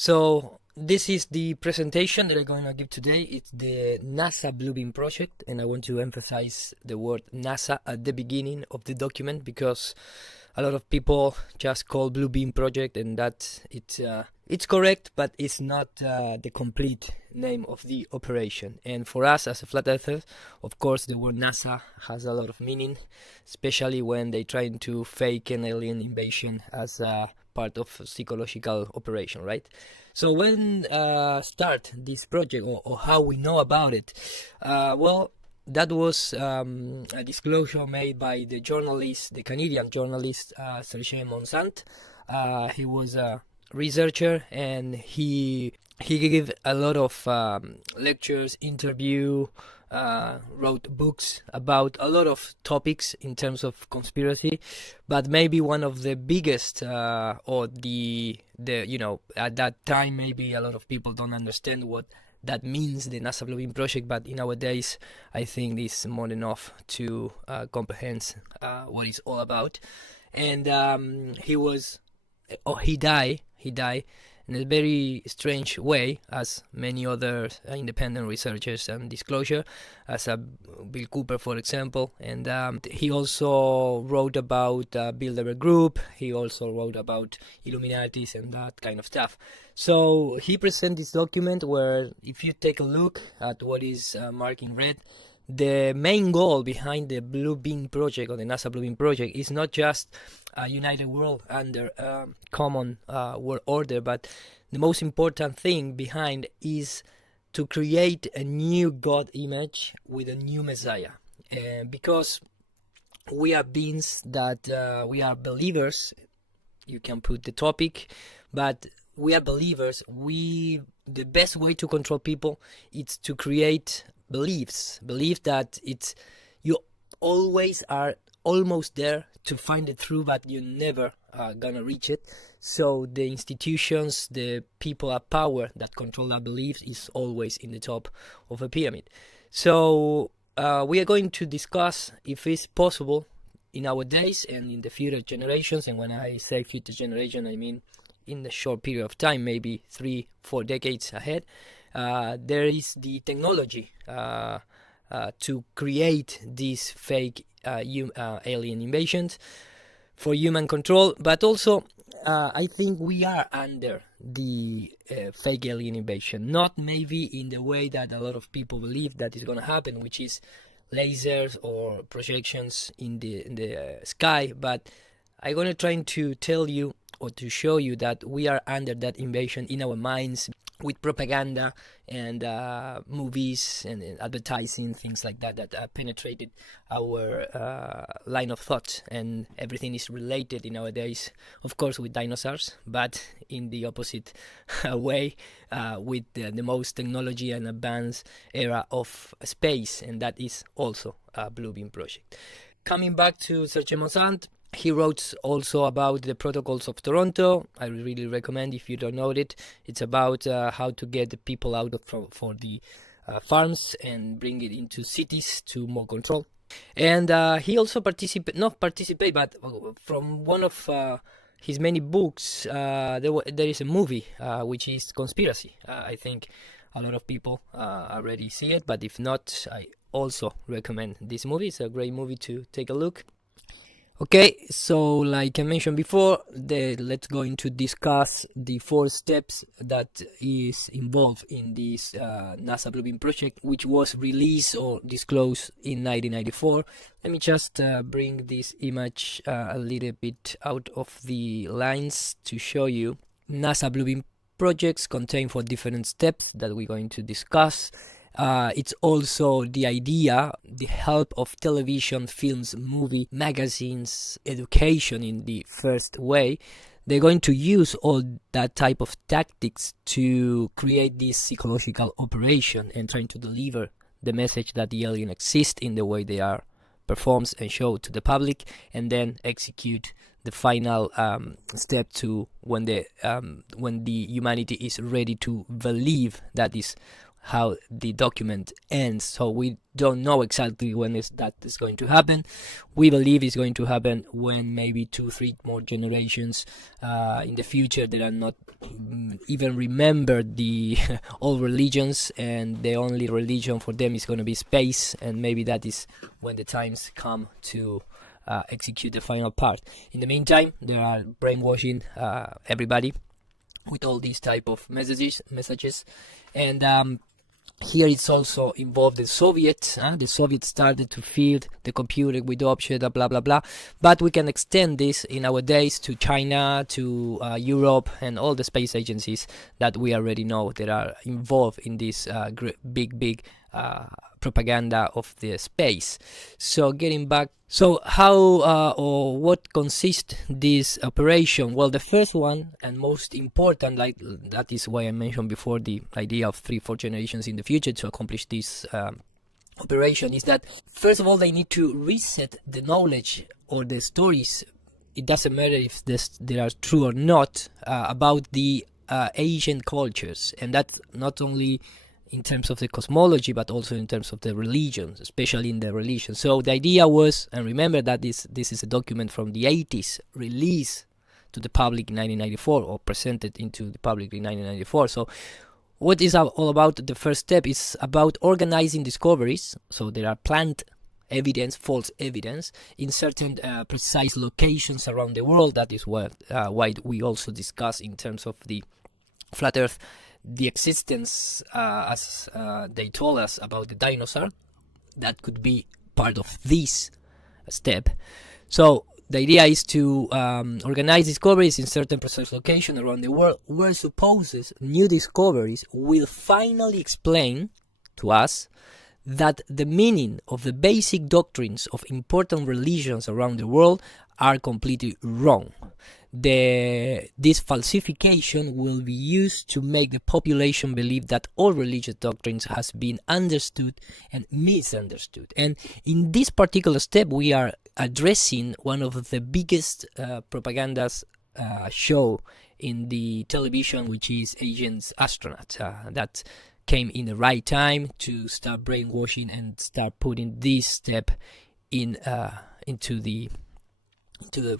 So this is the presentation that I'm going to give today. It's the NASA Bluebeam project, and I want to emphasize the word NASA at the beginning of the document because a lot of people just call Bluebeam project, and that it's correct, but it's not the complete name of the operation. And for us as a flat earthers, of course, the word NASA has a lot of meaning, especially when they try to fake an alien invasion as a part of psychological operation, right? So when start this project, or how we know about it? Well, that was a disclosure made by the journalist, the Canadian journalist Serge Monsant. He was a researcher, and he gave a lot of lectures, interview, wrote books about a lot of topics in terms of conspiracy, but maybe one of the biggest, or the at that time maybe a lot of people don't understand what that means, the NASA Bluebeam project, but in nowadays I think this is more than enough to comprehend what it's all about. And he died in a very strange way, as many other independent researchers and disclosure, as Bill Cooper, for example. And he also wrote about Bilderberg Group. He also wrote about Illuminatis and that kind of stuff. So he presented this document where, if you take a look at what is marked in red, the main goal behind the Bluebeam project, or the NASA Bluebeam project, is not just a united world under common world order, but the most important thing behind is to create a new God image with a new Messiah. Because we are beings that we are believers, you can put the topic, but we are believers. The best way to control people is to create belief that you always are almost there to find the truth, but you're never gonna reach it. So the institutions, the people of power that control that belief is always in the top of a pyramid. So we are going to discuss if it's possible in our days and in the future generations. And when I say future generation, I mean in the short period of time, maybe 3-4 decades ahead. There is the technology to create these fake alien invasions for human control, but also I think we are under the fake alien invasion, not maybe in the way that a lot of people believe that is going to happen, which is lasers or projections in the sky, but I'm going to try to tell you, or to show you, that we are under that invasion in our minds, with propaganda and movies and advertising, things like that penetrated our line of thought, and everything is related in nowadays, of course, with dinosaurs, but in the opposite way, with the most technology and advanced era of space, and that is also a Bluebeam project. Coming back to Serge Monsant, he wrote also about the protocols of Toronto. I really recommend, if you don't know it. It's about how to get the people out for the farms and bring it into cities to more control. And he also but from one of his many books, there is a movie which is Conspiracy. I think a lot of people already see it, but if not, I also recommend this movie. It's a great movie to take a look. Okay, so like I mentioned before, let's go into discuss the 4 steps that is involved in this NASA Bluebeam project, which was released or disclosed in 1994. Let me just bring this image a little bit out of the lines to show you. NASA Bluebeam projects contain 4 different steps that we're going to discuss. It's also the idea, the help of television, films, movie, magazines, education in the first way. They're going to use all that type of tactics to create this psychological operation and trying to deliver the message that the alien exists in the way they are performed and shown to the public, and then execute the final step to when the humanity is ready to believe that is how the document ends. So we don't know exactly when that is going to happen. We believe it's going to happen when maybe 2-3 more generations in the future that are not even remember the old religions, and the only religion for them is going to be space, and maybe that is when the times come to execute the final part. In the meantime, they are brainwashing everybody with all these type of messages, and here it's also involved the Soviets. The Soviets started to feed the computer with objects, blah blah blah. But we can extend this in our days to China, to Europe, and all the space agencies that we already know that are involved in this big propaganda of the space. So getting back, so how or what consists this operation? Well, the first one and most important, like that is why I mentioned before the idea of 3-4 generations in the future to accomplish this operation, is that first of all they need to reset the knowledge or the stories. It doesn't matter if they are true or not, about the ancient cultures, and that's not only in terms of the cosmology, but also in terms of the religions, especially in the religion. So the idea was, and remember that this is a document from the 80s, released to the public in 1994, or presented into the public in 1994. So what is all about? The first step is about organizing discoveries. So there are plant evidence, false evidence, in certain precise locations around the world. That is what why we also discuss in terms of the flat Earth, the existence, as they told us about the dinosaur, that could be part of this step. So the idea is to organize discoveries in certain precise locations around the world, where supposes new discoveries will finally explain to us that the meaning of the basic doctrines of important religions around the world are completely wrong. This falsification will be used to make the population believe that all religious doctrines has been understood and misunderstood. And in this particular step, we are addressing one of the biggest propagandas show in the television, which is Agents Astronaut. That came in the right time to start brainwashing and start putting this step into the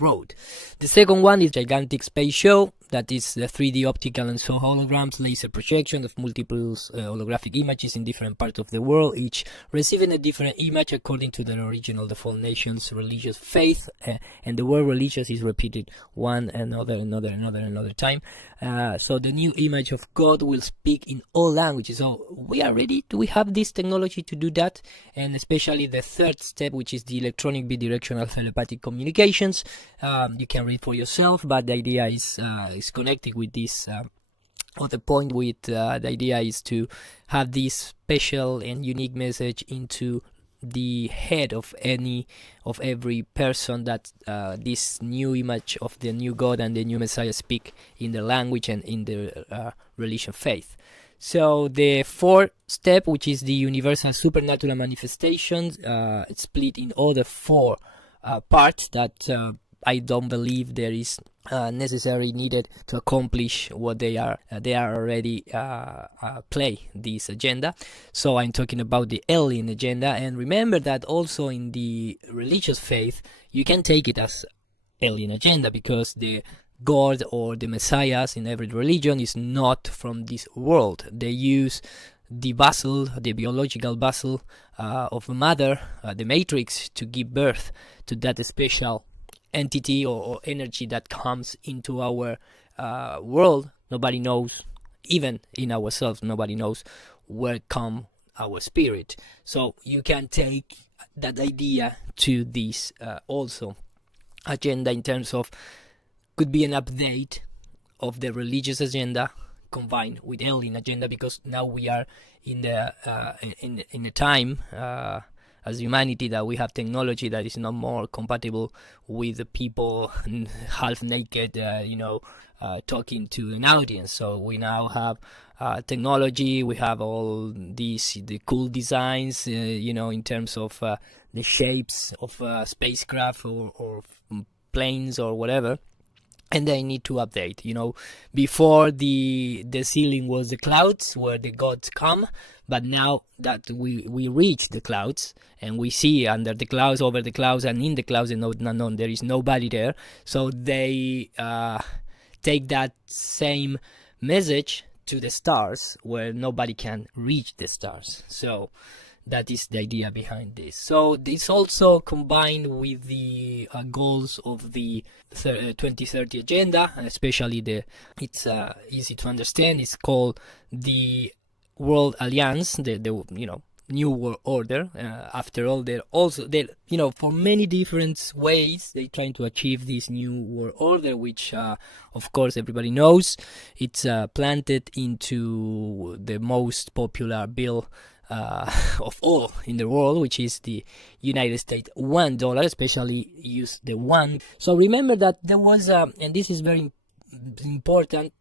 road. The second one is gigantic space show. That is the 3D optical and so holograms, laser projection of multiple holographic images in different parts of the world, each receiving a different image according to their original default nation's religious faith, and the word religious is repeated another time. So the new image of God will speak in all languages. So we are ready. Do we have this technology to do that? And especially the third step, which is the electronic bidirectional telepathic communications. You can read for yourself, but the idea is connected with this other point. With the idea is to have this special and unique message into the head of every person, that this new image of the new God and the new Messiah speak in the language and in the religion faith. So the fourth step, which is the universal supernatural manifestations, it's split in all the four parts that I don't believe there is necessary needed to accomplish what they are already play this agenda. So I'm talking about the alien agenda, and remember that also in the religious faith you can take it as alien agenda, because the God or the messiahs in every religion is not from this world. They use the vessel, the biological vessel of a mother, the matrix, to give birth to that special entity or energy that comes into our world. Nobody knows, even in ourselves, nobody knows where come our spirit. So you can take that idea to this also agenda, in terms of could be an update of the religious agenda combined with alien agenda, because now we are in the in a time as humanity that we have technology that is not more compatible with the people half naked, talking to an audience. So we now have technology. We have all the cool designs, in terms of the shapes of spacecraft or planes or whatever. and they need to update. Before the ceiling was the clouds where the gods come, but now that we reach the clouds and we see under the clouds, over the clouds, and in the clouds, and unknown, there is nobody there. So they take that same message to the stars where nobody can reach the stars. So that is the idea behind this. So this also combined with the goals of the 2030 agenda, and especially it's easy to understand. It's called the World Alliance, the New World Order. After all, for many different ways they're trying to achieve this New World Order, which of course everybody knows. It's planted into the most popular bill of all in the world, which is the United States $1, especially use the one. So remember that there was and this is very important,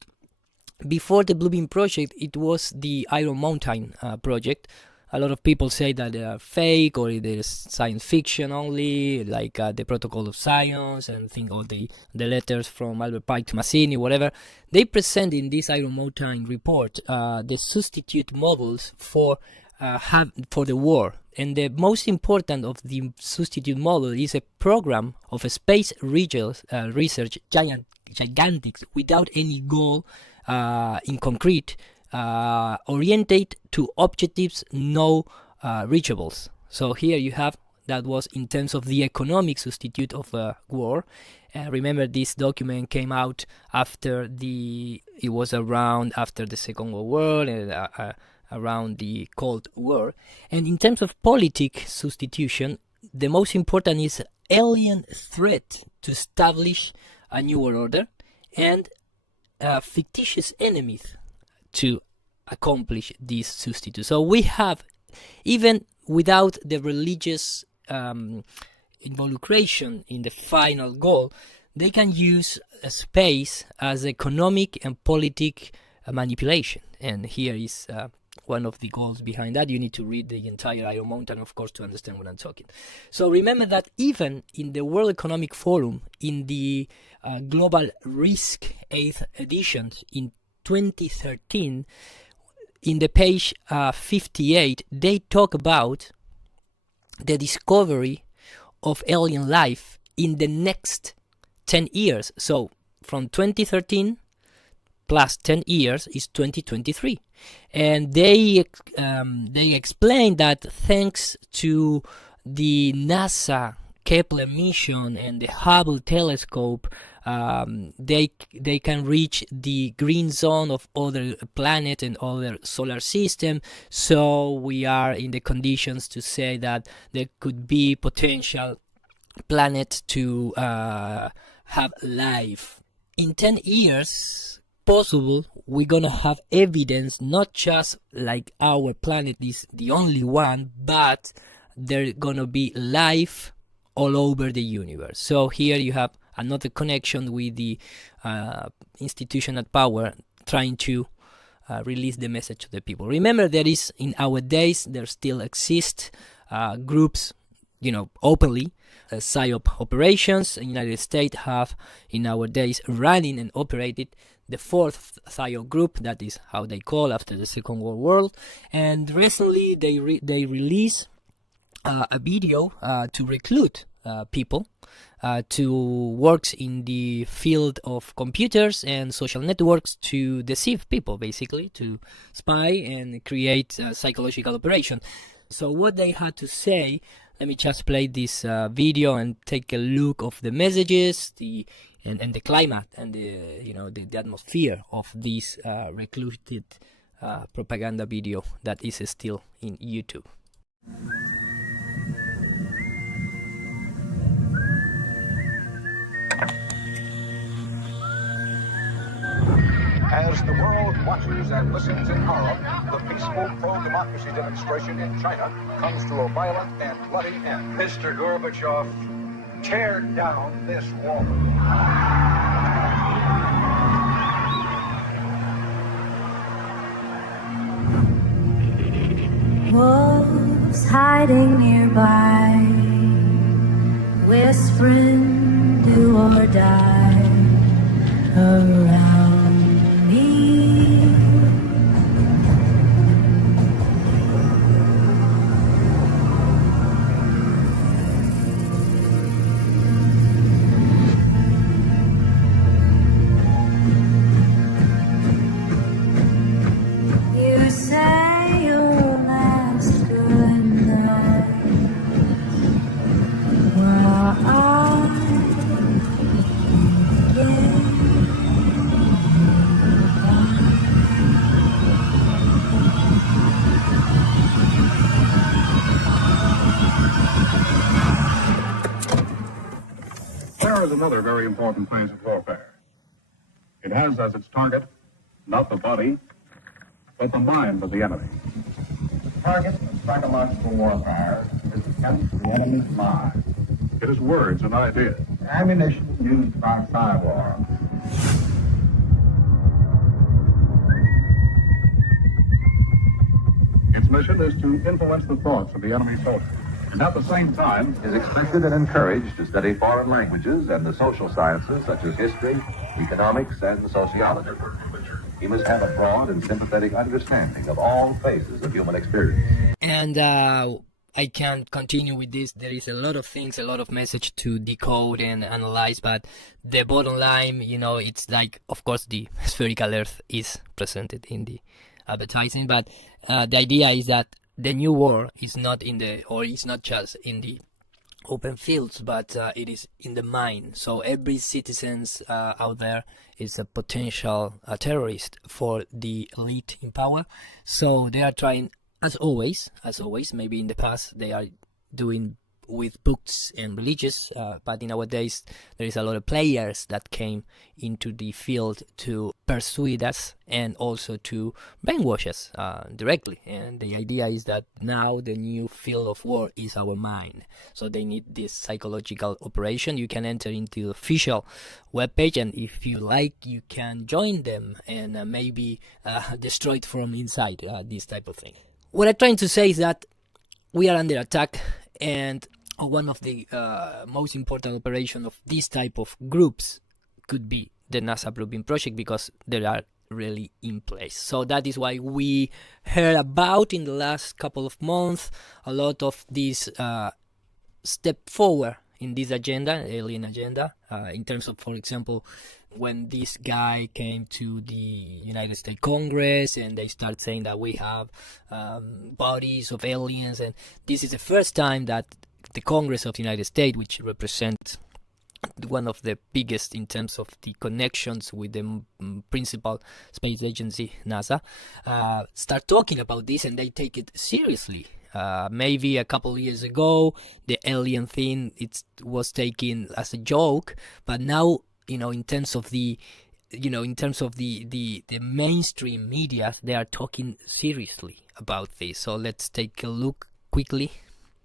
before the Bluebeam project, it was the Iron Mountain project. A lot of people say that they are fake, or it is science fiction only, like the Protocol of Science and all the letters from Albert Pike to Mazzini, whatever. They present in this Iron Mountain report the substitute models for the war, and the most important of the substitute model is a program of a space research gigantic, without any goal in concrete, oriented to objectives no reachables. So here you have, that was in terms of the economic substitute of war. Remember, this document came out after it was around after the Second World War, and around the Cold War. And in terms of politic substitution, the most important is alien threat to establish a new world order, and fictitious enemies to accomplish this substitute. So we have, even without the religious involucration in the final goal, they can use space as economic and politic manipulation. And here is one of the goals behind that. You need to read the entire Iron Mountain, of course, to understand what I'm talking. So remember that even in the World Economic Forum, in the Global Risk 8th edition in 2013, in the page 58, they talk about the discovery of alien life in the next 10 years. So from 2013 plus 10 years is 2023. And they explain that thanks to the NASA Kepler mission and the Hubble telescope, they can reach the green zone of other planets and other solar system. So we are in the conditions to say that there could be potential planets to have life. In 10 years, possible, we're gonna have evidence, not just like our planet is the only one, but there's gonna be life all over the universe. So here you have another connection with the institutional power trying to release the message to the people. Remember, there is, in our days, there still exist groups, openly, PSYOP operations. The United States have, in our days, running and operated the fourth PSYOP group. That is how they call after the Second World War. And recently, they release a video to recruit people to work in the field of computers and social networks to deceive people, basically, to spy and create psychological operation. So what they had to say, let me just play this video and take a look of the messages, and the climate, and the atmosphere of this recruited propaganda video that is still in YouTube. As the world watches and listens in horror, the peaceful pro-democracy demonstration in China comes to a violent and bloody end. Mr. Gorbachev, tear down this wall. Wolves hiding nearby, whispering, do or die. around me. You say your last goodnight. Well, Prayer is another very important phase of warfare. It has as its target not the body, but the mind of the enemy. The target of psychological warfare is against the enemy's mind. It is words and ideas. Ammunition used by cyborgs. Its mission is to influence the thoughts of the enemy soldier. And at the same time, is expected and encouraged to study foreign languages and the social sciences such as history, economics, and sociology. He must have a broad and sympathetic understanding of all phases of human experience. And I can't continue with this. There is a lot of things, a lot of message to decode and analyze, but the bottom line, it's like, of course, the spherical Earth is presented in the advertising, but the idea is that the new war is not it's not just in the open fields, but it is in the mind. So every citizens out there is a potential terrorist for the elite in power. So they are trying, as always, maybe in the past they are doing with books and religious, but in our days there is a lot of players that came into the field to persuade us and also to brainwash us directly. And the idea is that now the new field of war is our mind. So they need this psychological operation. You can enter into the official webpage, and if you like, you can join them and maybe destroy it from inside, this type of thing. What I'm trying to say is that we are under attack, and one of the most important operations of this type of groups could be the NASA Bluebeam project, because they are really in place. So that is why we heard about in the last couple of months a lot of this step forward in this agenda, alien agenda, in terms of, for example, when this guy came to the United States Congress and they start saying that we have bodies of aliens, and this is the first time that the Congress of the United States, which represents one of the biggest in terms of the connections with the principal space agency, NASA, start talking about this, and they take it seriously. Maybe a couple of years ago, the alien thing, it was taken as a joke, but now, in terms of the mainstream media, they are talking seriously about this. So let's take a look quickly.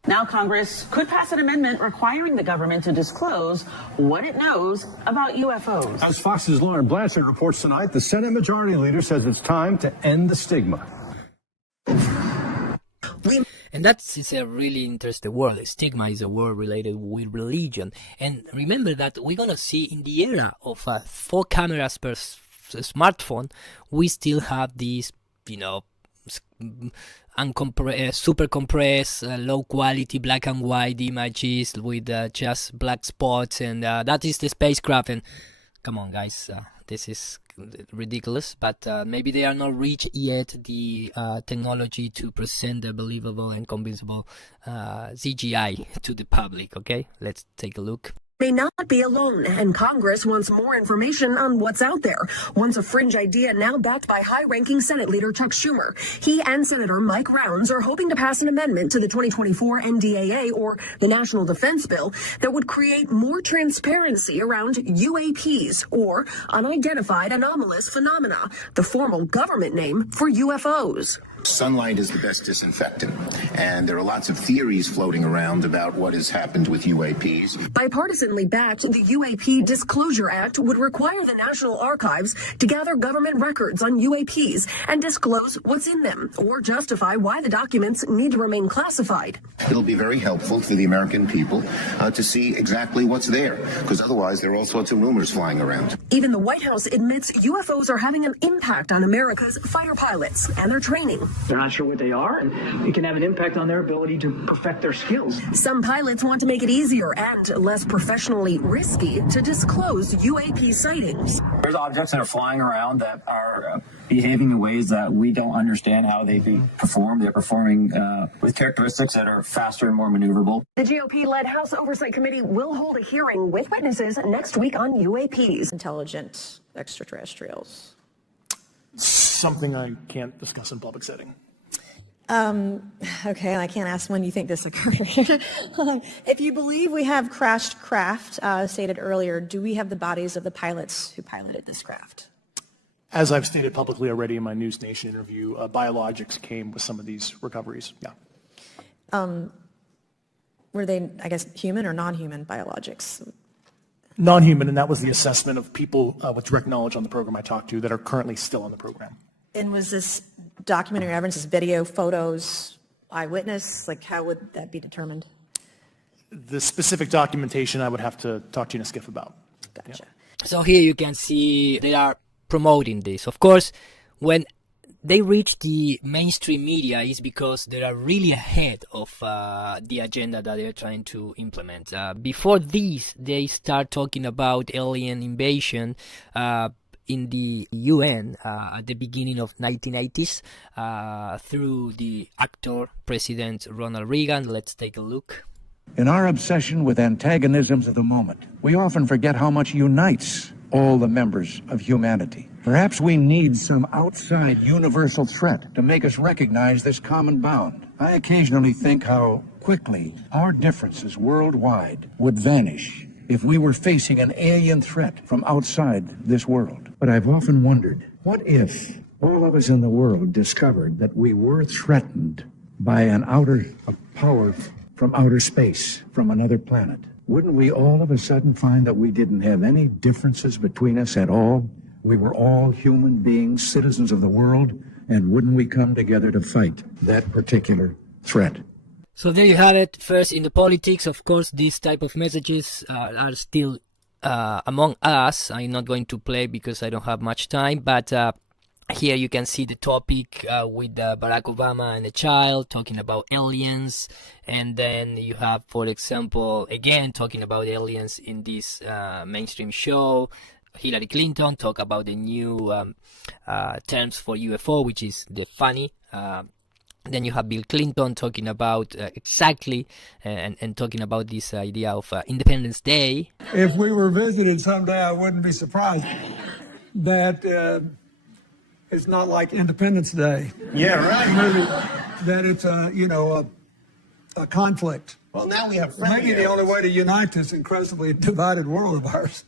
Now Congress could pass an amendment requiring the government to disclose what it knows about UFOs. As Fox's Lauren Blanchard reports tonight, the Senate Majority Leader says it's time to end the stigma. And it's a really interesting word. Stigma is a word related with religion. And remember that we're going to see in the era of 4 cameras per smartphone, we still have these, super compressed, low quality black and white images with just black spots, and that is the spacecraft. And come on, guys, this is ridiculous, but maybe they are not reached yet the technology to present a believable and convincible CGI to the public. Okay, let's take a look. May not be alone, and Congress wants more information on what's out there. Once a fringe idea, now backed by high-ranking Senate Leader Chuck Schumer. He and Senator Mike Rounds are hoping to pass an amendment to the 2024 NDAA, or the National Defense Bill, that would create more transparency around UAPs, or Unidentified Anomalous Phenomena, the formal government name for UFOs. Sunlight is the best disinfectant, and there are lots of theories floating around about what has happened with UAPs. Bipartisanly backed, the UAP Disclosure Act would require the National Archives to gather government records on UAPs and disclose what's in them, or justify why the documents need to remain classified. It'll be very helpful for the American people to see exactly what's there, because otherwise there are all sorts of rumors flying around. Even the White House admits UFOs are having an impact on America's fighter pilots and their training. They're not sure what they are, and it can have an impact on their ability to perfect their skills. Some pilots want to make it easier and less professionally risky to disclose UAP sightings. There's objects that are flying around that are behaving in ways that we don't understand how they perform. They're performing with characteristics that are faster and more maneuverable. The GOP-led House Oversight Committee will hold a hearing with witnesses next week on UAPs. Intelligent extraterrestrials. Something I can't discuss in public setting. Okay, I can't ask when you think this occurred. If you believe we have crashed craft, stated earlier, do we have the bodies of the pilots who piloted this craft? As I've stated publicly already in my News Nation interview, biologics came with some of these recoveries. Yeah. Were they, I guess, human or non-human biologics? Non-human, and that was the assessment of people with direct knowledge on the program I talked to that are currently still on the program. And was this documentary evidence, this video, photos, eyewitness? Like, how would that be determined? The specific documentation I would have to talk to you in a skiff about. Gotcha. Yeah. So here you can see they are promoting this. Of course, when they reach the mainstream media is because they are really ahead of the agenda that they're trying to implement. Before this, they start talking about alien invasion in the UN at the beginning of 1980s through the actor President Ronald Reagan. Let's take a look. In our obsession with antagonisms of the moment, we often forget how much unites all the members of humanity. Perhaps we need some outside universal threat to make us recognize this common bound. I occasionally think how quickly our differences worldwide would vanish if we were facing an alien threat from outside this world. But I've often wondered, what if all of us in the world discovered that we were threatened by a power from outer space, from another planet? Wouldn't we all of a sudden find that we didn't have any differences between us at all? We were all human beings, citizens of the world, and wouldn't we come together to fight that particular threat? So there you have it. First, in the politics, of course, these type of messages are still among us. I'm not going to play because I don't have much time, but here you can see the topic with Barack Obama and a child talking about aliens, and then you have, for example, again talking about aliens in this mainstream show. Hillary Clinton talk about the new terms for UFO, which is the funny. Then you have Bill Clinton talking about exactly and talking about this idea of Independence Day. If we were visited someday, I wouldn't be surprised that it's not like Independence Day. Yeah, right. That it's a conflict. Well, now we have Maybe the only way to unite this incredibly divided world of ours.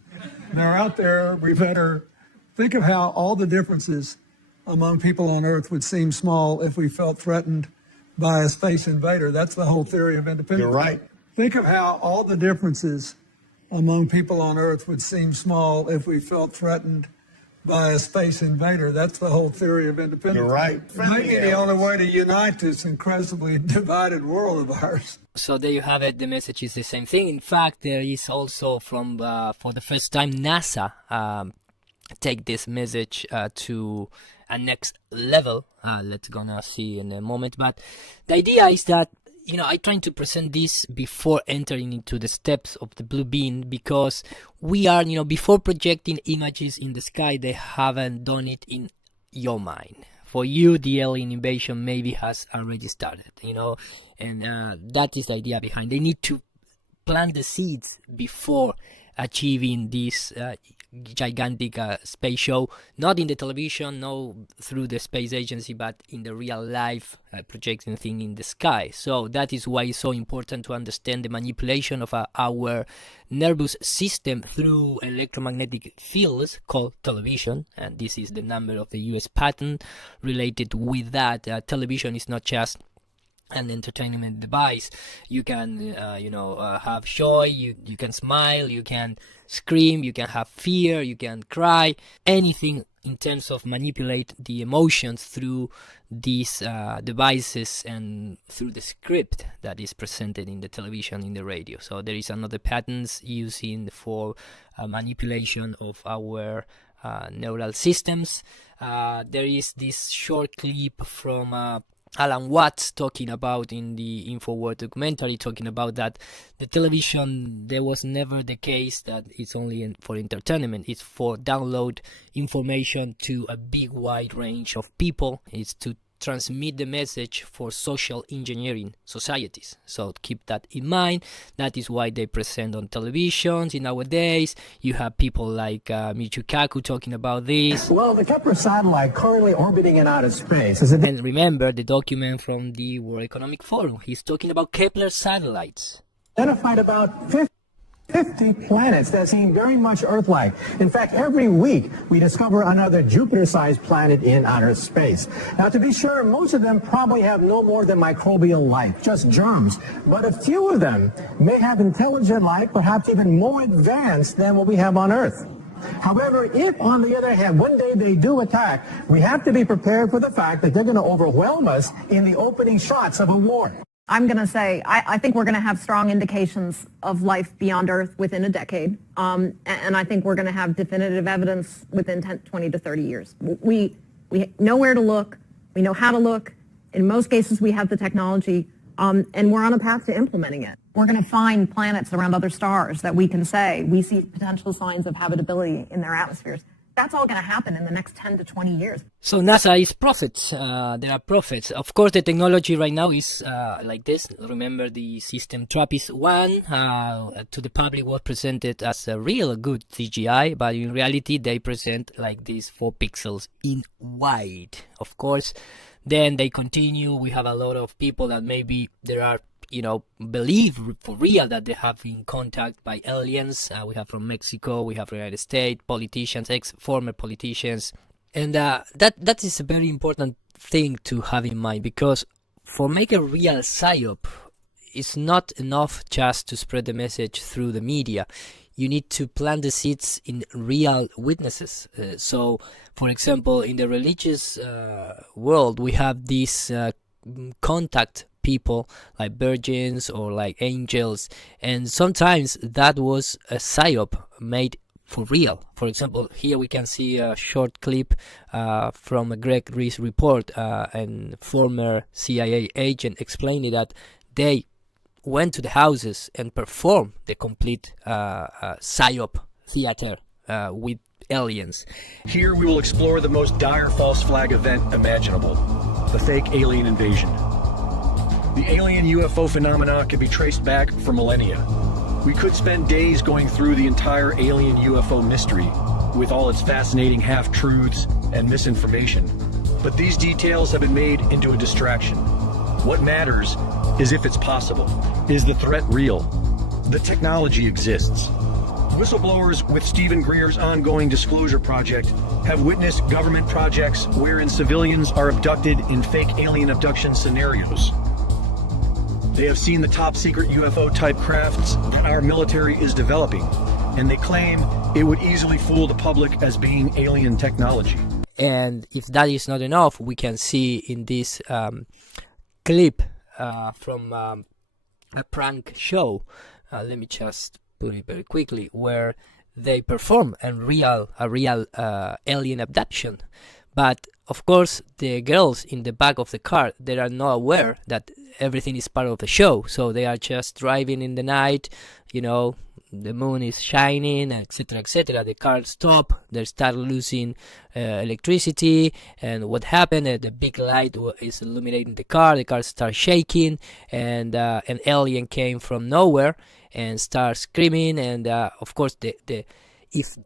They're out there. We better think of how all the differences among people on Earth would seem small if we felt threatened by a space invader. That's the whole theory of independence. You're right. Think of how all the differences among people on Earth would seem small if we felt threatened by a space invader. That's the whole theory of independence. You're right. Maybe the only way to unite this incredibly divided world of ours. So there you have it. The message is the same thing. In fact, there is also from for the first time NASA take this message to a next level. Let's gonna see in a moment. But the idea is that, you know, I'm trying to present this before entering into the steps of the blue beam, because we are, you know, before projecting images in the sky, they haven't done it in your mind. For you, the alien invasion maybe has already started, you know, and that is the idea behind. They need to plant the seeds before achieving this gigantic space show, not in the television, no through the space agency, but in the real life projecting thing in the sky. So that is why it's so important to understand the manipulation of our nervous system through electromagnetic fields called television. And this is the number of the US patent related with that. Television is not just an entertainment device. You can have joy, you can smile, you can scream, you can have fear, you can cry, anything in terms of manipulate the emotions through these devices and through the script that is presented in the television, in the radio. So there is another patents using for manipulation of our neural systems. There is this short clip from Alan Watts talking about in the InfoWord documentary, talking about that the television, there was never the case that it's only for entertainment. It's for download information to a big wide range of people. It's to transmit the message for social engineering societies. So keep that in mind. That is why they present on televisions in nowadays. You have people like Michio Kaku talking about this. Well, the Kepler satellite currently orbiting in outer space is and remember the document from the World Economic Forum. He's talking about Kepler satellites. Identified about 50 planets that seem very much Earth-like. In fact, every week we discover another Jupiter-sized planet in outer space. Now, to be sure, most of them probably have no more than microbial life, just germs. But a few of them may have intelligent life, perhaps even more advanced than what we have on Earth. However, if, on the other hand, one day they do attack, we have to be prepared for the fact that they're going to overwhelm us in the opening shots of a war. I'm going to say, I think we're going to have strong indications of life beyond Earth within a decade. And I think we're going to have definitive evidence within 20 to 30 years. We know where to look. We know how to look. In most cases, we have the technology. And we're on a path to implementing it. We're going to find planets around other stars that we can say we see potential signs of habitability in their atmospheres. That's all going to happen in the next 10 to 20 years. So NASA is prophets. There are prophets. Of course, the technology right now is like this. Remember the system TRAPPIST-1 to the public was presented as a real good CGI, but in reality they present like these 4 pixels in wide. Of course, then they continue. We have a lot of people that maybe there are believe for real that they have been contacted by aliens. We have from Mexico, we have from the United States, politicians, former politicians. And that is a very important thing to have in mind, because for make a real psyop, it's not enough just to spread the message through the media. You need to plant the seeds in real witnesses. So, for example, in the religious world, we have this contact people like virgins or like angels, and sometimes that was a psyop made for real. For example, here we can see a short clip from a Greg Reese report, and former CIA agent explaining that they went to the houses and performed the complete psyop theater with aliens. Here we will explore the most dire false flag event imaginable, the fake alien invasion. The alien UFO phenomena can be traced back for millennia. We could spend days going through the entire alien UFO mystery with all its fascinating half-truths and misinformation. But these details have been made into a distraction. What matters is if it's possible. Is the threat real? The technology exists. Whistleblowers with Stephen Greer's ongoing disclosure project have witnessed government projects wherein civilians are abducted in fake alien abduction scenarios. They have seen the top secret UFO type crafts that our military is developing, and they claim it would easily fool the public as being alien technology. And if that is not enough, we can see in this clip from a prank show, let me just put it very quickly, where they perform a real alien abduction. But of course, the girls in the back of the car, they are not aware that everything is part of the show. So they are just driving in the night, the moon is shining, etc., etc. The car stop, they start losing electricity, and what happened? The big light is illuminating the car starts shaking, and an alien came from nowhere and starts screaming. And of course, if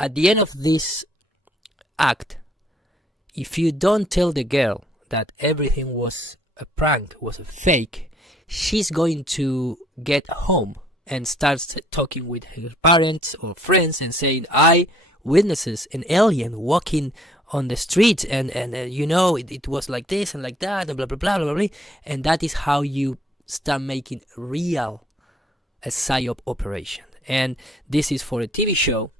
at the end of this act, if you don't tell the girl that everything was a prank, was a fake, she's going to get home and starts talking with her parents or friends and saying, I witnesses an alien walking on the street, and you know, it was like this and like that, and blah blah blah blah blah, and that is how you start making real a psyop operation. And this is for a TV show,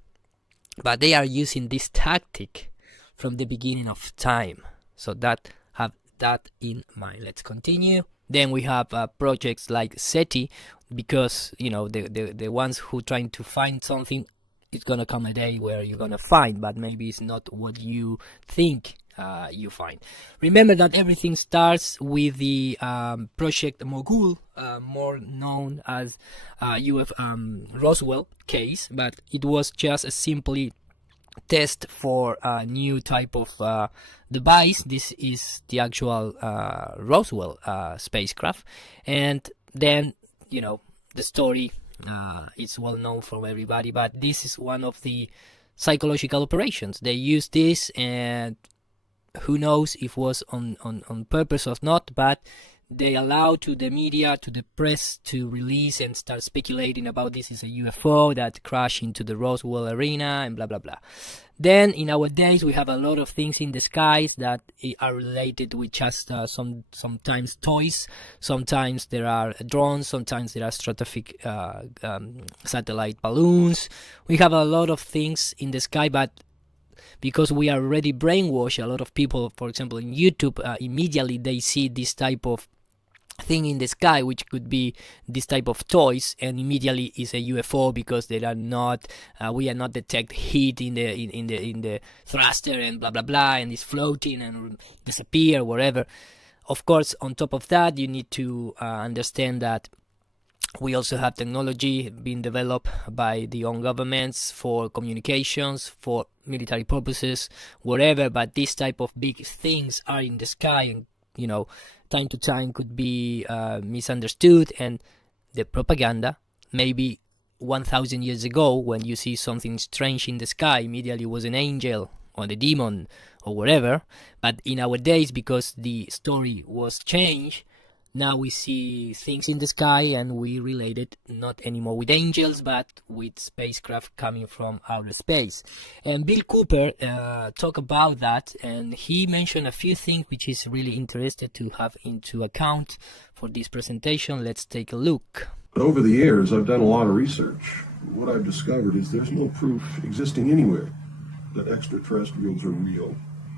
but they are using this tactic from the beginning of time. So that have that in mind. Let's continue. Then we have projects like SETI, because you know the ones who trying to find something, it's gonna come a day where you're gonna find, but maybe it's not what you think you find. Remember that everything starts with the Project Mogul, more known as Roswell case, but it was just a simply test for a new type of device. This is the actual Roswell spacecraft, and then you know the story. It's well known from everybody, but this is one of the psychological operations. They use this, and who knows if it was on purpose or not, but they allow to the media, to the press, to release and start speculating about this is a UFO that crashed into the Roswell arena and blah blah blah. Then in our days we have a lot of things in the skies that are related with just sometimes toys, sometimes there are drones, sometimes there are stratific satellite balloons. We have a lot of things in the sky, but because we are already brainwashed, a lot of people, for example in YouTube, immediately they see this type of thing in the sky, which could be this type of toys, and immediately is a UFO because they are not, we are not detect heat in the thruster and blah blah blah, and it's floating and disappear wherever. Of course, on top of that, you need to understand that we also have technology being developed by the own governments for communications, for military purposes, whatever. But this type of big things are in the sky, and you know, time to time could be misunderstood. And the propaganda, maybe 1,000 years ago, when you see something strange in the sky, immediately was an angel or the demon or whatever. But in our days, because the story was changed, now we see things in the sky and we relate it not anymore with angels, but with spacecraft coming from outer space. And Bill Cooper talked about that, and he mentioned a few things which is really interested to have into account for this presentation. Let's take a look. Over the years, I've done a lot of research. What I've discovered is there's no proof existing anywhere that extraterrestrials are real,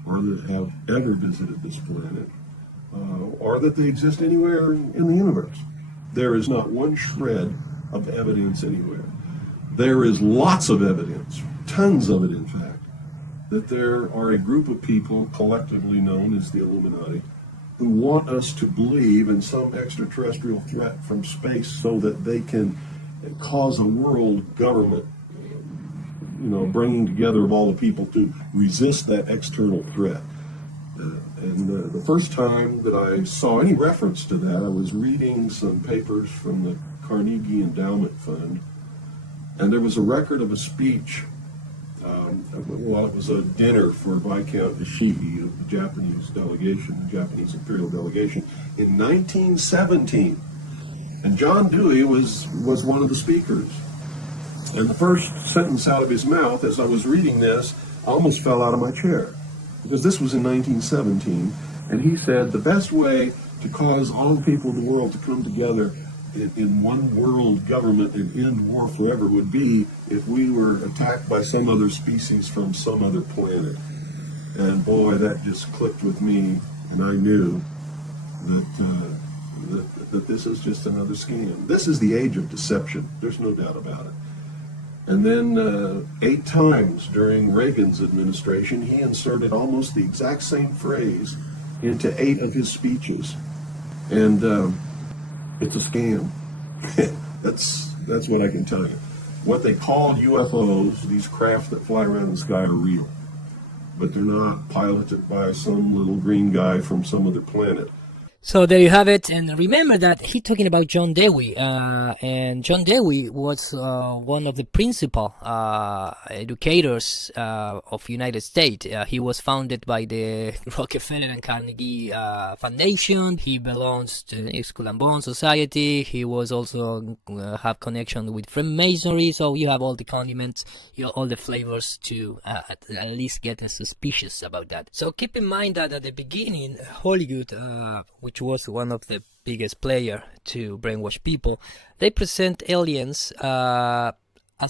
or that have ever visited this planet, or that they exist anywhere in the universe. There is not one shred of evidence anywhere. There is lots of evidence, tons of it in fact, that there are a group of people collectively known as the Illuminati who want us to believe in some extraterrestrial threat from space so that they can cause a world government, you know, bringing together of all the people to resist that external threat. And the first time that I saw any reference to that, I was reading some papers from the Carnegie Endowment Fund, and there was a record of a speech. Well, it was a dinner for Viscount Ishii of the Japanese delegation, the Japanese imperial delegation, in 1917. And John Dewey was one of the speakers. And the first sentence out of his mouth, as I was reading this, I almost fell out of my chair, because this was in 1917, and he said the best way to cause all the people of the world to come together in one world government and end war forever would be if we were attacked by some other species from some other planet. And boy, that just clicked with me, and I knew that this is just another scam. This is the age of deception. There's no doubt about it. And then 8 times during Reagan's administration, he inserted almost the exact same phrase into 8 of his speeches. And it's a scam. That's what I can tell you. What they call UFOs, these craft that fly around the sky, are real. But they're not piloted by some little green guy from some other planet. So there you have it, and remember that he's talking about John Dewey, and John Dewey was one of the principal educators of United States. He was founded by the Rockefeller and Carnegie Foundation. He belongs to the Skull and Bones Society. He was also have connection with Freemasonry. So you have all the condiments, all the flavors to at least get suspicious about that. So keep in mind that at the beginning, Hollywood, which was one of the biggest player to brainwash people, they present aliens as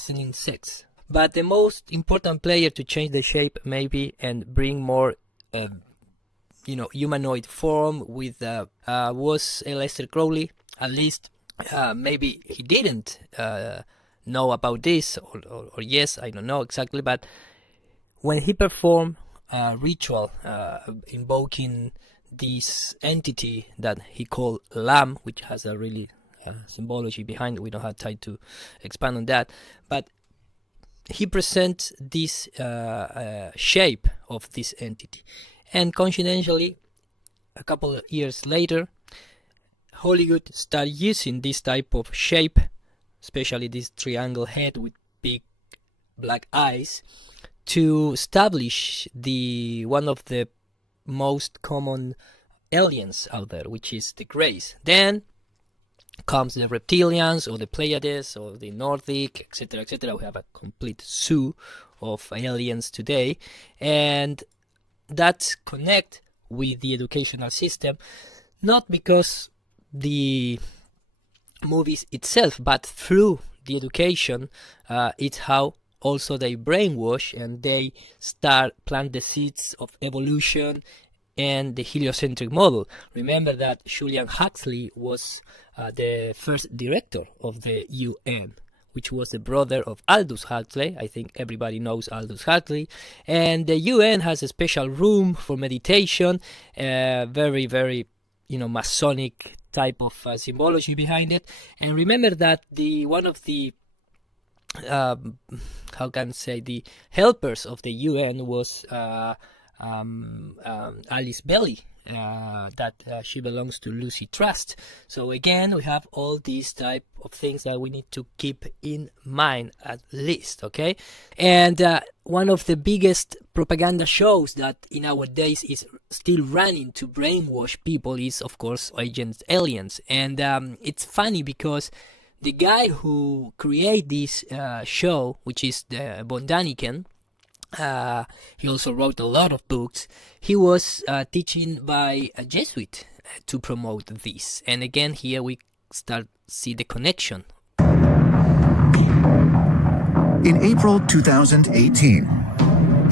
an insects. But the most important player to change the shape maybe and bring more, humanoid form with was Aleister Crowley. At least maybe he didn't know about this, or yes, I don't know exactly. But when he performed a ritual invoking this entity that he called Lamb, which has a really symbology behind it. We don't have time to expand on that, but he presents this shape of this entity, and coincidentally, a couple of years later, Hollywood started using this type of shape, especially this triangle head with big black eyes, to establish one of the most common aliens out there, which is the Greys. Then comes the reptilians or the Pleiades or the Nordic, etc., etc. We have a complete zoo of aliens today, and that connect with the educational system, not because the movies itself, but through the education. It's how also they brainwash and they start plant the seeds of evolution and the heliocentric model. Remember that Julian Huxley was the first director of the UN, which was the brother of Aldous Huxley. I think everybody knows Aldous Huxley. And the UN has a special room for meditation, very, very, Masonic type of symbology behind it. And remember that one of the the helpers of the UN was Alice Bailey, that she belongs to Lucy Trust. So again, we have all these type of things that we need to keep in mind at least, okay? And one of the biggest propaganda shows that in our days is still running to brainwash people is, of course, Agent Aliens. And it's funny because the guy who created this show, which is Von Daniken, he also wrote a lot of books. He was teaching by a Jesuit to promote this. And again, here we start see the connection. In April 2018,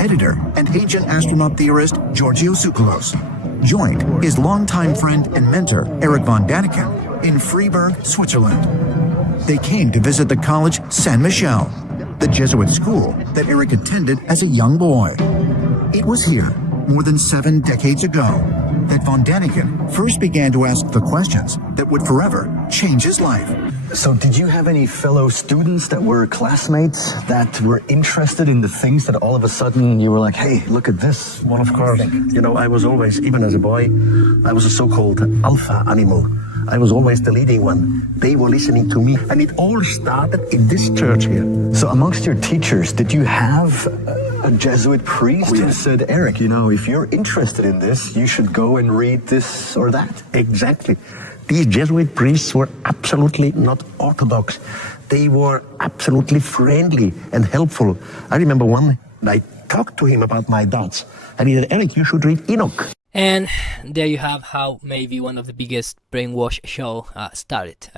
editor and ancient astronaut theorist Georgios Tsoukalos joined his longtime friend and mentor Eric von Daniken in Freiburg, Switzerland. They came to visit the college Saint-Michel, the Jesuit school that Eric attended as a young boy. It was here, more than 7 decades ago, that von Daniken first began to ask the questions that would forever change his life. So did you have any fellow students that were classmates that were interested in the things that all of a sudden you were like, hey, look at this? Well, of course, I was always, even as a boy, I was a so-called alpha animal. I was always the leading one. They were listening to me. And it all started in this church here. So amongst your teachers, did you have a Jesuit priest who said, Eric, if you're interested in this, you should go and read this or that? Exactly. These Jesuit priests were absolutely not orthodox. They were absolutely friendly and helpful. I remember one, I talked to him about my doubts. And he said, Eric, you should read Enoch. And there you have how maybe one of the biggest brainwash show started,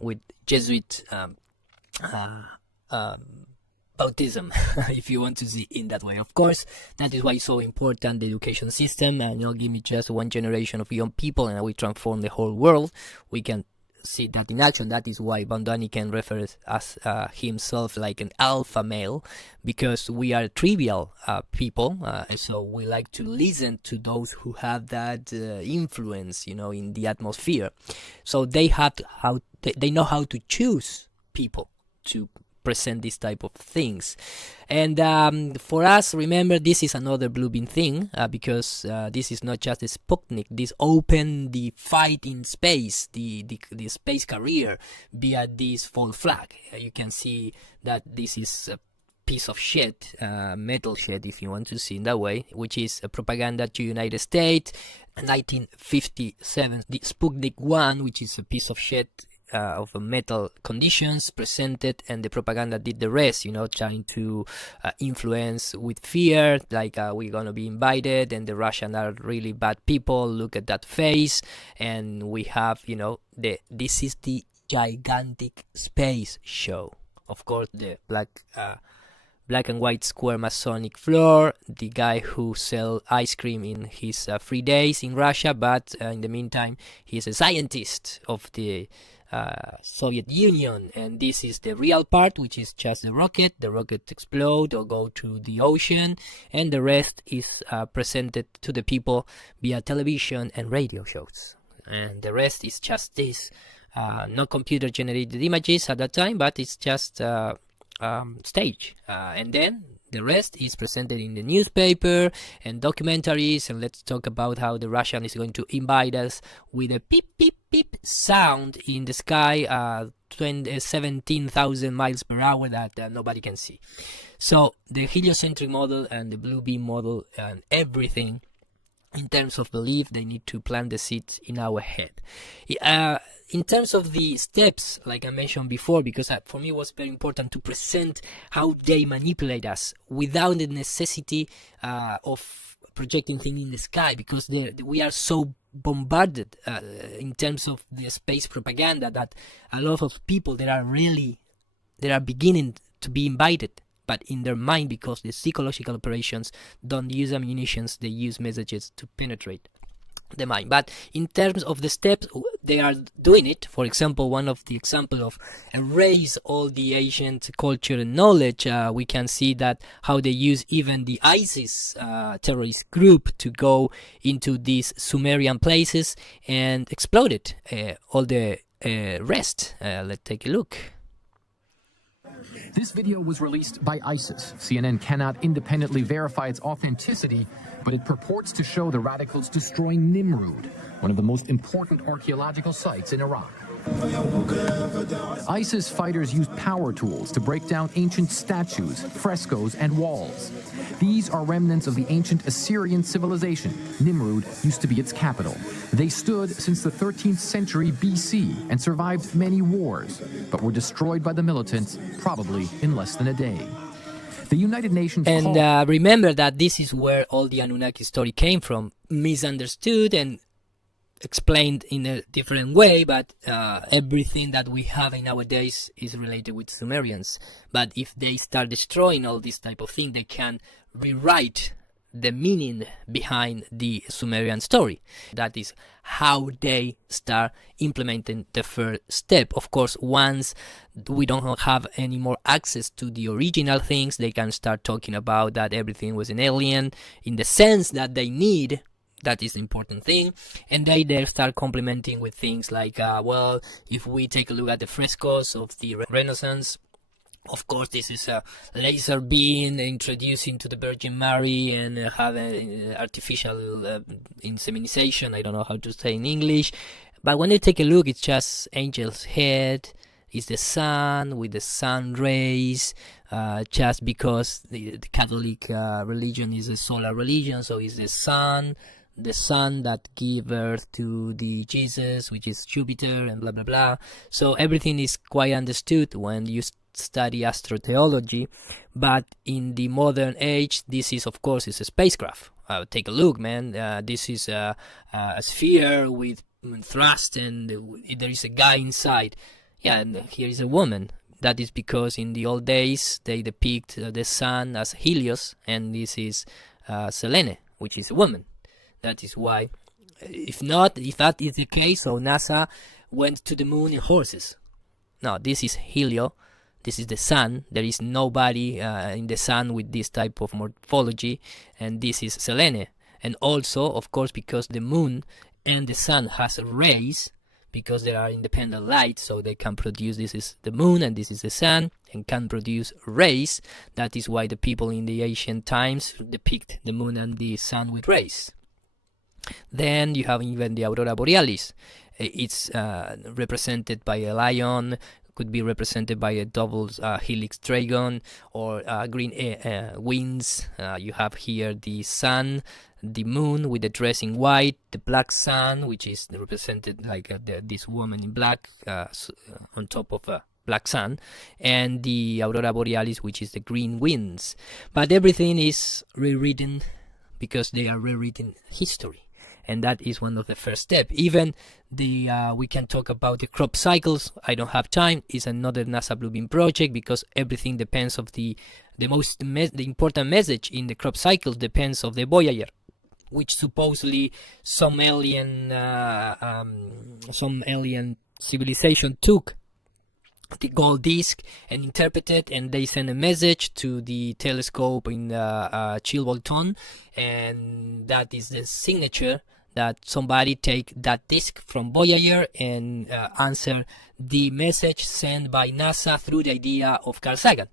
with Jesuit baptism, if you want to see in that way. Of course, that is why it's so important, the education system, and give me just one generation of young people and we transform the whole world. We can see that in action. That is why Von Daniken refers as himself like an alpha male, because we are trivial people, so we like to listen to those who have that influence, in the atmosphere. So they know how to choose people to present this type of things. And for us, remember, this is another blue beam thing, because this is not just a Sputnik. This opened the fight in space, the space career via this false flag. You can see that this is a piece of shit, metal shit, if you want to see in that way, which is a propaganda to United States. 1957, the Sputnik 1, which is a piece of shit of metal conditions presented, and the propaganda did the rest, trying to influence with fear, like we're gonna be invited and the Russians are really bad people, look at that face. And we have, this is the gigantic space show. Of course, the black and white square Masonic floor, the guy who sells ice cream in his free days in Russia, but in the meantime, he's a scientist of the Soviet Union. And this is the real part, which is just the rocket. The rocket explode or go to the ocean, and the rest is presented to the people via television and radio shows. And the rest is just this, not computer generated images at that time, but it's just stage, and then the rest is presented in the newspaper and documentaries. And let's talk about how the Russian is going to invite us with a beep beep beep sound in the sky, 17,000 miles per hour that nobody can see. So the heliocentric model and the blue beam model and everything in terms of belief, they need to plant the seeds in our head. In terms of the steps, like I mentioned before, because for me it was very important to present how they manipulate us without the necessity of projecting things in the sky, because we are so bombarded in terms of the space propaganda that a lot of people that are beginning to be invited, but in their mind, because the psychological operations don't use ammunitions, they use messages to penetrate the mind. But in terms of the steps, they are doing it. For example, one of the examples of erase all the ancient culture and knowledge, we can see that how they use even the ISIS terrorist group to go into these Sumerian places and explode it. All the rest. Let's take a look. This video was released by ISIS. CNN cannot independently verify its authenticity, but it purports to show the radicals destroying Nimrud, one of the most important archaeological sites in Iraq. ISIS fighters used power tools to break down ancient statues, frescoes, and walls. These are remnants of the ancient Assyrian civilization. Nimrud used to be its capital. They stood since the 13th century BC and survived many wars, but were destroyed by the militants probably in less than a day. The United Nations and remember that this is where all the Anunnaki story came from, misunderstood and explained in a different way, but everything that we have in nowadays is related with Sumerians. But if they start destroying all this type of thing, they can rewrite the meaning behind the Sumerian story. That is how they start implementing the first step. Of course, once we don't have any more access to the original things, they can start talking about that everything was an alien in the sense that they need. That is the important thing. And they start complementing with things like, well, if we take a look at the frescoes of the Renaissance, of course, this is a laser beam introduced into the Virgin Mary and have artificial insemination. I don't know how to say in English. But when you take a look, it's just angel's head. It's the sun with the sun rays. Just because the Catholic religion is a solar religion, so it's the sun that give birth to the Jesus, which is Jupiter, and blah blah blah. So everything is quite understood when you study astrotheology. But in the modern age, this is, of course, is a spacecraft. Take a look, man. This is a sphere with thrust, and there is a guy inside. Yeah, and here is a woman. That is because in the old days they depict the sun as Helios, and this is Selene, which is a woman. That is why, if that is the case, so NASA went to the moon in horses. No, this is Helio. This is the sun. There is nobody in the sun with this type of morphology, and this is Selene. And also, of course, because the moon and the sun has rays, because they are independent lights, so they can produce, this is the moon and this is the sun, and can produce rays. That is why the people in the ancient times depict the moon and the sun with rays. Then you have even the aurora borealis. It's represented by a lion, could be represented by a double helix dragon, or green winds. You have here the sun, the moon with the dress in white, the black sun, which is represented like this woman in black on top of a black sun, and the aurora borealis, which is the green winds. But everything is rewritten because they are rewritten history. And that is one of the first steps. Even the we can talk about the crop cycles. I don't have time. It's another NASA Bluebeam project, because everything depends of the important message in the crop cycles depends of the Voyager, which supposedly some alien civilization took the gold disc and interpreted, and they send a message to the telescope in Chilbolton, and that is the signature that somebody take that disc from Voyager and answer the message sent by NASA through the idea of Carl Sagan.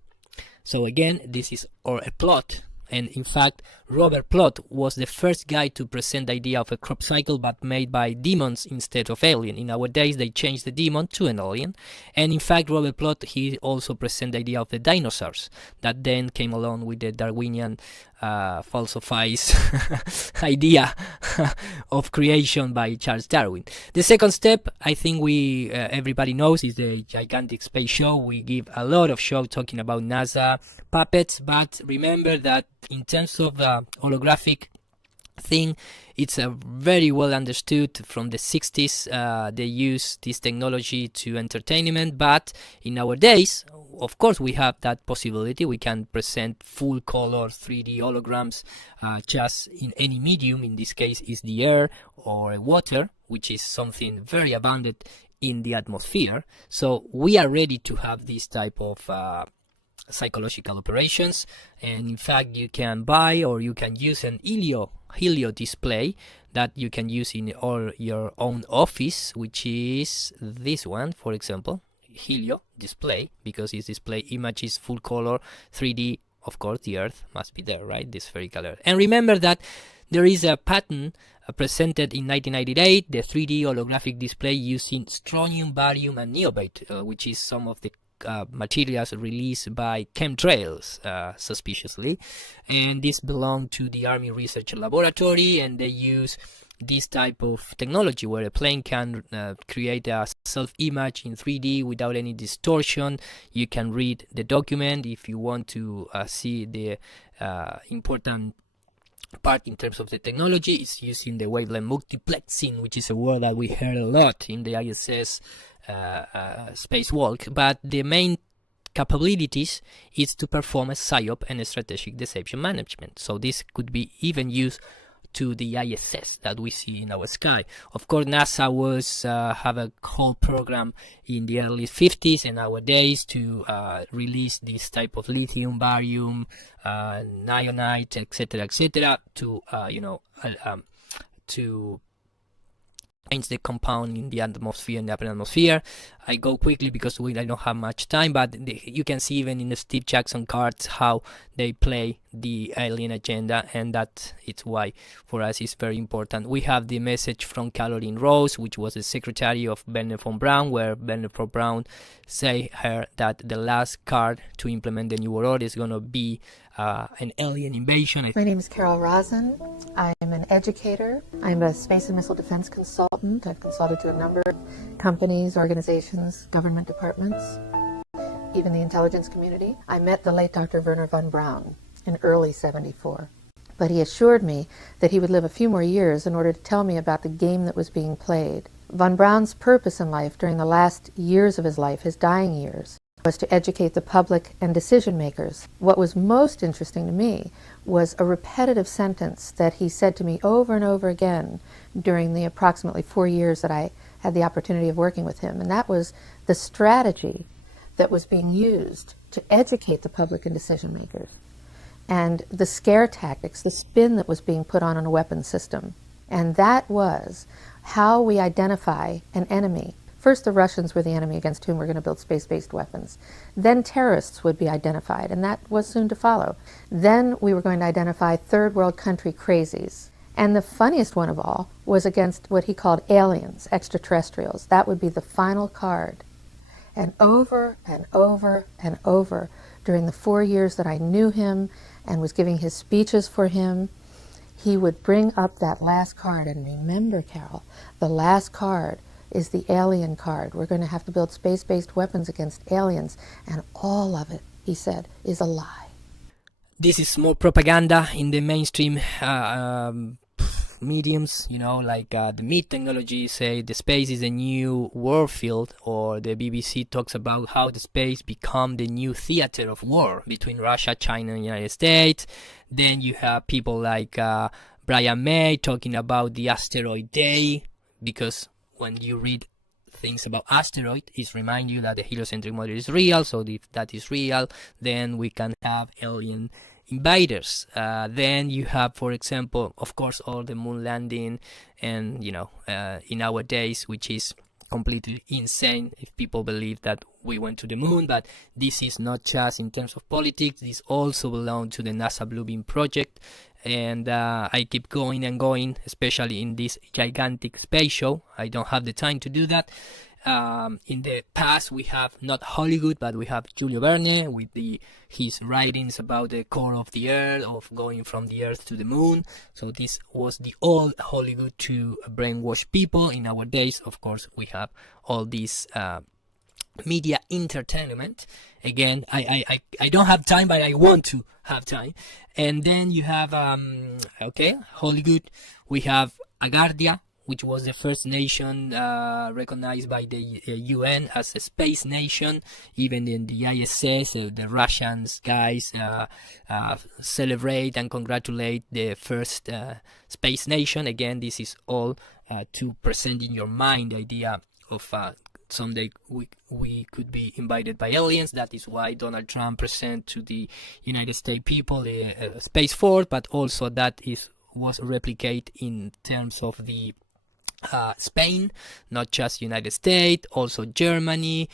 So again, this is a plot. And in fact, Robert Plot was the first guy to present the idea of a crop cycle, but made by demons instead of alien. In our days, they changed the demon to an alien. And in fact, Robert Plot, he also presented the idea of the dinosaurs, that then came along with the Darwinian falsifies idea of creation by Charles Darwin. The second step, I think everybody knows, is the gigantic space show. We give a lot of show talking about NASA puppets, but remember that in terms of the holographic thing, it's a very well understood from the 60s. They use this technology to entertainment, but in our days, of course, we have that possibility. We can present full color 3D holograms just in any medium. In this case is the air or water, which is something very abundant in the atmosphere. So we are ready to have this type of psychological operations, and in fact you can buy or you can use an helio display that you can use in your own office, which is this one, for example, helio display, because its display image is full color 3D. Of course, the Earth must be there, right? This very color. And remember that there is a patent presented in 1998, the 3D holographic display using strontium, barium, and niobate, which is some of the materials released by chemtrails, suspiciously, and this belonged to the Army Research Laboratory, and they use this type of technology where a plane can create a self-image in 3D without any distortion. You can read the document if you want to see the important part in terms of the technology. Is using the wavelength multiplexing, which is a word that we heard a lot in the ISS spacewalk, but the main capabilities is to perform a psyop and a strategic deception management. So this could be even used to the ISS that we see in our sky. Of course, NASA was have a whole program in the early 50s and nowadays to release this type of lithium, barium, nionite, etc., to to change the compound in the atmosphere and the upper atmosphere. I go quickly because I don't have much time, but you can see even in the Steve Jackson cards how they play the alien agenda, and that it's why for us it's very important. We have the message from Caroline Rose, which was the secretary of Bernard von Braun, where Bernard von Braun say her that the last card to implement the New World Order is going to be an alien invasion. My name is Carol Rosen. I'm an educator. I'm a space and missile defense consultant. I've consulted to a number of companies, organizations, government departments, even the intelligence community. I met the late Dr. Wernher von Braun in early '74, but he assured me that he would live a few more years in order to tell me about the game that was being played. Von Braun's purpose in life during the last years of his life, his dying years, was to educate the public and decision makers. What was most interesting to me was a repetitive sentence that he said to me over and over again during the approximately 4 years that I had the opportunity of working with him, and that was the strategy that was being used to educate the public and decision makers, and the scare tactics, the spin that was being put on a weapon system. And that was how we identify an enemy. First, the Russians were the enemy against whom we're going to build space-based weapons. Then terrorists would be identified, and that was soon to follow. Then we were going to identify third world country crazies. And the funniest one of all was against what he called aliens, extraterrestrials. That would be the final card. And over and over and over, during the 4 years that I knew him and was giving his speeches for him, he would bring up that last card. And remember, Carol, the last card is the alien card. We're going to have to build space-based weapons against aliens, and all of it, he said, is a lie. This is more propaganda in the mainstream mediums, you know, like the meat technology say the space is a new warfield, or the BBC talks about how the space become the new theater of war between Russia, China, and the United States. Then you have people like Brian May talking about the asteroid day, because when you read things about asteroid, it reminds you that the heliocentric model is real. So if that is real, then we can have alien invaders. Then you have, for example, of course, all the moon landing, and you know, in our days, which is completely insane if people believe that we went to the moon. But this is not just in terms of politics, this also belongs to the NASA Bluebeam project. And I keep going and going, especially in this gigantic space show. I don't have the time to do that. In the past, we have not Hollywood, but we have Julio Verne with his writings about the core of the Earth, of going from the Earth to the moon. So this was the old Hollywood to brainwash people. In our days, of course, we have all these media entertainment. Again, I don't have time, but I want to have time. And then you have Hollywood. We have Agardia, which was the first nation recognized by the UN as a space nation. Even in the ISS, the Russians guys celebrate and congratulate the first space nation. Again, this is all to present in your mind the idea of someday we could be invaded by aliens. That is why Donald Trump present to the United States people a Space Force, but also that was replicated in terms of the Spain, not just United States, also Germany.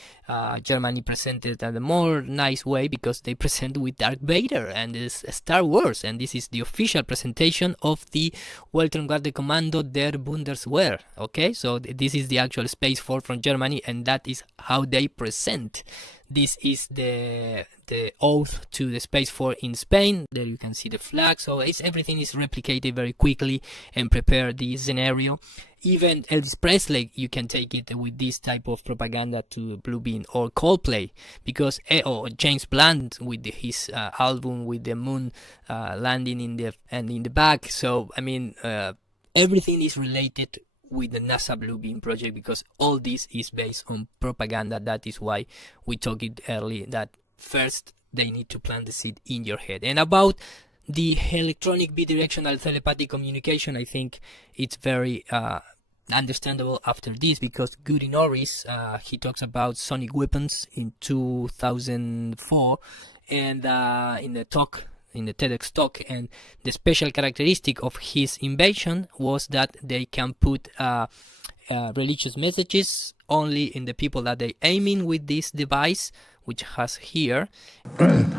Germany presented in a more nice way because they present with Darth Vader and Star Wars, and this is the official presentation of the Weltraumgardekommando der Bundeswehr. Okay, so this is the actual Space Force from Germany, and that is how they present. This is the oath to the Space Force in Spain. There you can see the flag. So everything is replicated very quickly and prepare the scenario. Even Elvis Presley, you can take it with this type of propaganda to Bluebeam, or Coldplay, because or James Blunt with his album with the moon landing in the back. So I mean, everything is related with the NASA Bluebeam project, because all this is based on propaganda. That is why we talked it early, that first they need to plant the seed in your head. And about the electronic bidirectional telepathic communication, I think it's very understandable after this, because Goody Norris, he talks about sonic weapons in 2004, and in the TEDx talk, and the special characteristic of his invention was that they can put religious messages only in the people that they aiming with this device, which has here.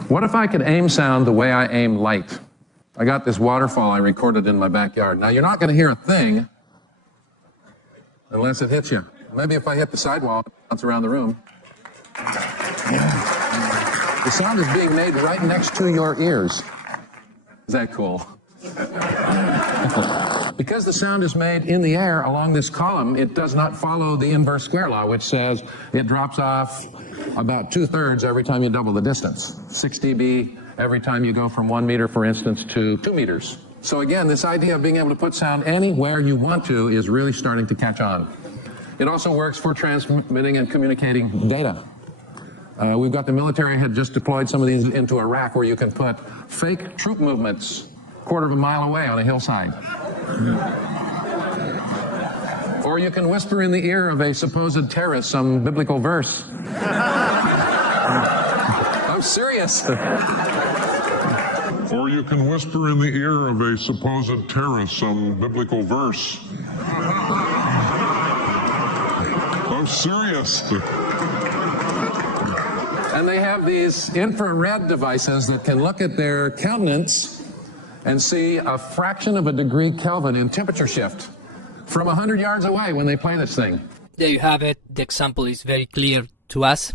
What if I could aim sound the way I aim light? I got this waterfall I recorded in my backyard. Now, you're not going to hear a thing unless it hits you. Maybe if I hit the sidewall, it bounce around the room. The sound is being made right next to your ears. Is that cool? Because the sound is made in the air along this column, it does not follow the inverse square law, which says it drops off about 2/3 every time you double the distance. 6 dB every time you go from 1 meter, for instance, to 2 meters. So again, this idea of being able to put sound anywhere you want to is really starting to catch on. It also works for transmitting and communicating data. We've got the military had just deployed some of these into Iraq, where you can put fake troop movements a quarter of a mile away on a hillside. Or you can whisper in the ear of a supposed terrorist some biblical verse. I'm serious. Or you can whisper in the ear of a supposed terrorist some biblical verse. I'm serious. And they have these infrared devices that can look at their countenance and see a fraction of a degree Kelvin in temperature shift from 100 yards away when they play this thing. There you have it. The example is very clear to us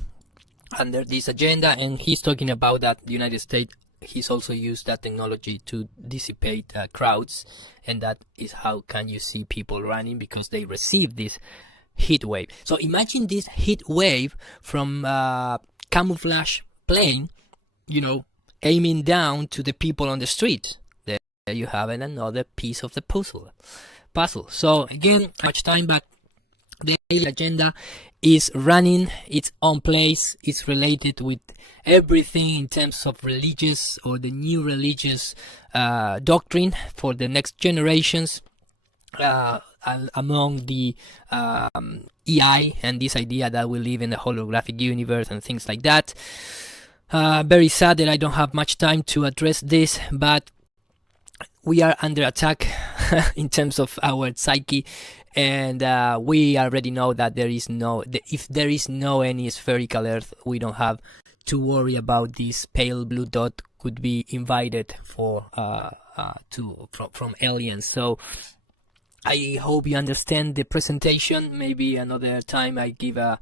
under this agenda, and he's talking about that the United States, he's also used that technology to dissipate crowds, and that is how can you see people running, because they receive this heat wave. So imagine this heat wave from camouflage plane, you know, aiming down to the people on the street. There you have another piece of the puzzle. So again, much time, but the agenda is running its own place. It's related with everything in terms of religious or the new religious doctrine for the next generations. Among the EI and this idea that we live in a holographic universe and things like that. Very sad that I don't have much time to address this, but we are under attack in terms of our psyche, and we already know that if there is no any spherical Earth, we don't have to worry about this pale blue dot could be invited from aliens. So I hope you understand the presentation. Maybe another time I give the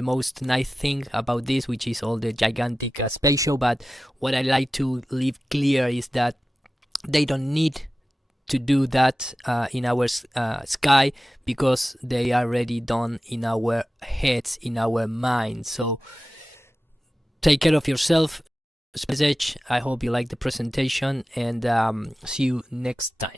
most nice thing about this, which is all the gigantic spatial. But what I like to leave clear is that they don't need to do that in our sky, because they are already done in our heads, in our minds. So take care of yourself. Message. I hope you like the presentation, and see you next time.